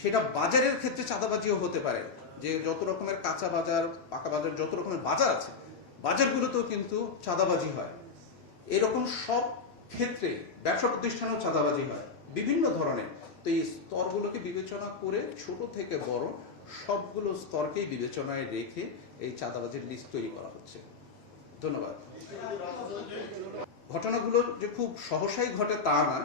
সেটা বাজারের ক্ষেত্রে চাঁদাবাজিও হতে পারে, যে যত রকমের কাঁচা বাজার, পাকা বাজার, যত রকমের বাজার আছে, বাজারগুলোতেও কিন্তু চাঁদাবাজি হয়। এরকম সব ক্ষেত্রে ব্যবসা প্রতিষ্ঠানেও চাঁদাবাজি হয় বিভিন্ন ধরনের। তো এই স্তরগুলোকে বিবেচনা করে ছোট থেকে বড় সবগুলো স্তরকেই বিবেচনায় রেখে এই চাঁদাবাজির লিস্ট তৈরি করা হচ্ছে। ধন্যবাদ। ঘটনাগুলো যে খুব সহসাই ঘটে তা না,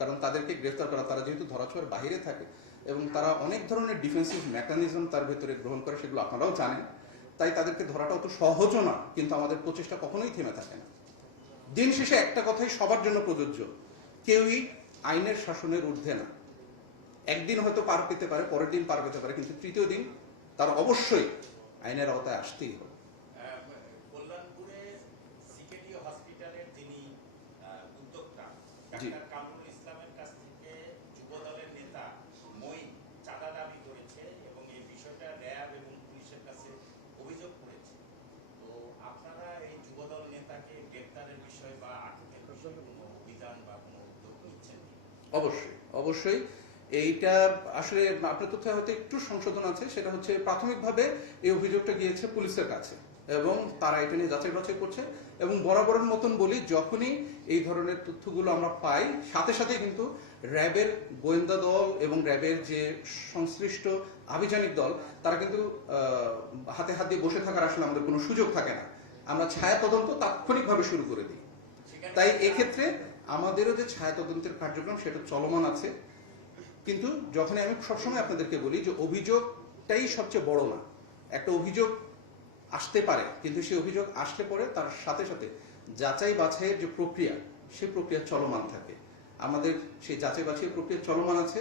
কারণ তাদেরকে গ্রেফতার করা, তারা যেহেতু ধরাছোঁয়ার বাহিরে থাকে এবং তারা অনেক ধরনের ডিফেন্সিভ মেকানিজম তার ভেতরে গ্রহণ করে, সেগুলো আপনারাও জানেন। তাই তাদেরকে ধরাটা অত সহজও না, কিন্তু আমাদের প্রচেষ্টা কখনোই থেমে থাকে না। দিন শেষে একটা কথাই সবার জন্য প্রযোজ্য, কেউই আইনের শাসনের ঊর্ধ্বে না। একদিন হয়তো পার পেতে পারে, পরের দিন পার পেতে পারে, কিন্তু তৃতীয় দিন তার অবশ্যই আইনের আওতায় আসতেই হবে। কল্যাণপুরে সিকেডি হসপিটালের যিনি উদ্যোক্তা জি, ডাক্তার কামরুল ইসলামের কাছ থেকে যুবদলের নেতা মঈন চাঁদা দাবি করেছে এবং এই বিষয়টা র্যাব এবং পুলিশের কাছে অভিযোগ করেছে। তো আপনারা এই যুবদল নেতাকে গ্রেপ্তারের বিষয় বা আটকের বিষয়ে কোনো অভিযান বা কোনো উদ্যোগ নিচ্ছেন? অবশ্যই অবশ্যই। এইটা আসলে আপনার তথ্যে হয়তো একটু সংশোধন আছে, সেটা হচ্ছে প্রাথমিকভাবে এই অভিযোগটা গিয়েছে পুলিশের কাছে এবং তারা এটা নিয়ে যাচাই বাছাই করছে। এবং বরাবরের মতন বলি, যখনই এই ধরনের তথ্যগুলো আমরা পাই, সাথে সাথে কিন্তু র্যাবের গোয়েন্দা দল এবং র্যাবের যে সংশ্লিষ্ট আভিযানিক দল, তারা কিন্তু হাতে হাত দিয়ে বসে থাকার আসলে আমাদের কোনো সুযোগ থাকে না। আমরা ছায়া তদন্ত তাৎক্ষণিকভাবে শুরু করে দিই। তাই এক্ষেত্রে আমাদেরও যে ছায়া তদন্তের কার্যক্রম সেটা চলমান আছে। কিন্তু যখন আমি সবসময় আপনাদেরকে বলি যে অভিযোগটাই সবচেয়ে বড় না। একটা অভিযোগ আসতে পারে, কিন্তু সেই অভিযোগ আসলে পরে তার সাথে সাথে যাচাই বাছাইয়ের যে প্রক্রিয়া, সেই প্রক্রিয়া চলমান থাকে। আমাদের সেই যাচাই বাছাই প্রক্রিয়া চলমান আছে।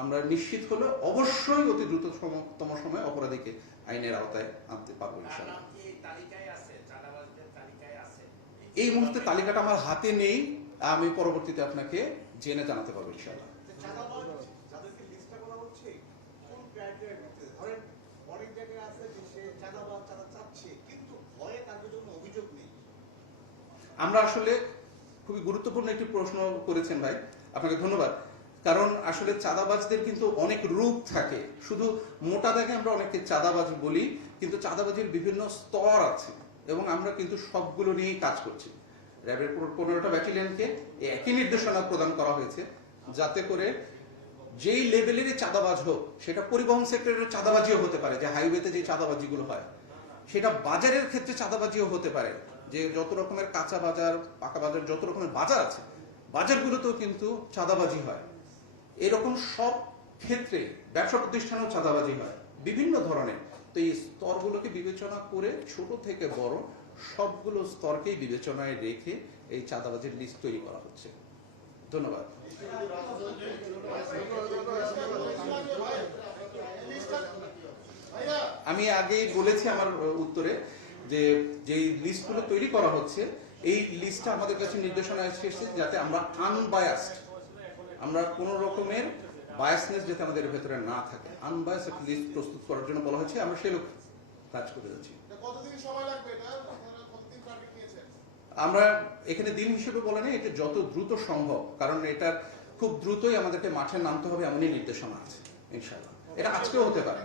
আমরা নিশ্চিত হলে অবশ্যই অতি দ্রুততম সময়ে অপরাধীকে আইনের আওতায় আনতে পারবো ইনশাআল্লাহ। এই মুহূর্তে তালিকাটা আমার হাতে নেই, আমি পরবর্তীতে আপনাকে জেনে জানাতে পারবো ইনশাআল্লাহ। আমরা আসলে খুবই গুরুত্বপূর্ণ একটি প্রশ্ন করেছেন ভাই, আপনাকে ধন্যবাদ। কারণ আসলে চাঁদাবাজদের কিন্তু অনেক রূপ থাকে। শুধু মোটা দাগে আমরা অনেককে চাঁদাবাজ বলি, কিন্তু চাঁদাবাজির বিভিন্ন স্তর আছে এবং আমরা কিন্তু সবগুলো নিয়েই কাজ করছি। র্যাবের 15টা ব্যাটালিয়নকে একই নির্দেশনা প্রদান করা হয়েছে, যাতে করে যেই লেভেলেরই চাঁদাবাজ হোক, সেটা পরিবহন সেক্টরের চাঁদাবাজিও হতে পারে, যে হাইওয়েতে যে চাঁদাবাজিগুলো হয়, সেটা বাজারের ক্ষেত্রে চাঁদাবাজিও হতে পারে, যে যত রকমের কাঁচা বাজার, পাকা বাজার, যত রকমের বাজার আছে, বাজারগুলোতেও কিন্তু চাঁদাবাজি হয়। এরকম সব ক্ষেত্রে ব্যবসা প্রতিষ্ঠানেও চাঁদাবাজি হয় বিভিন্ন ধরনের। তো এই স্তরগুলোকে বিবেচনা করে ছোট থেকে বড় সবগুলো স্তরকেই বিবেচনায় রেখে এই চাঁদাবাজির লিস্ট তৈরি করা হচ্ছে। ধন্যবাদ। আমি আগেই বলেছি আমার উত্তরে যে যেই লিস্টগুলো তৈরি করা হচ্ছে, এই লিস্টটা আমাদের কাছে নির্দেশনা এসেছে যাতে আমরা আনবায়াসড, আমরা কোনো রকমের বায়াসনেস যাতে আমাদের ভেতরে না থাকে, আনবায়াস একটা লিস্ট প্রস্তুত করার জন্য বলা হয়েছে। আমরা সেই লক্ষ্যে কাজ করে যাচ্ছি। আমরা এখানে দিন হিসেবে বলে নেই, এটা যত দ্রুত সম্ভব, কারণ এটা খুব দ্রুতই আমাদেরকে মাঠে নামতে হবে এমনই নির্দেশনা আছে ইনশাআল্লাহ। এটা আজকেও হতে পারে।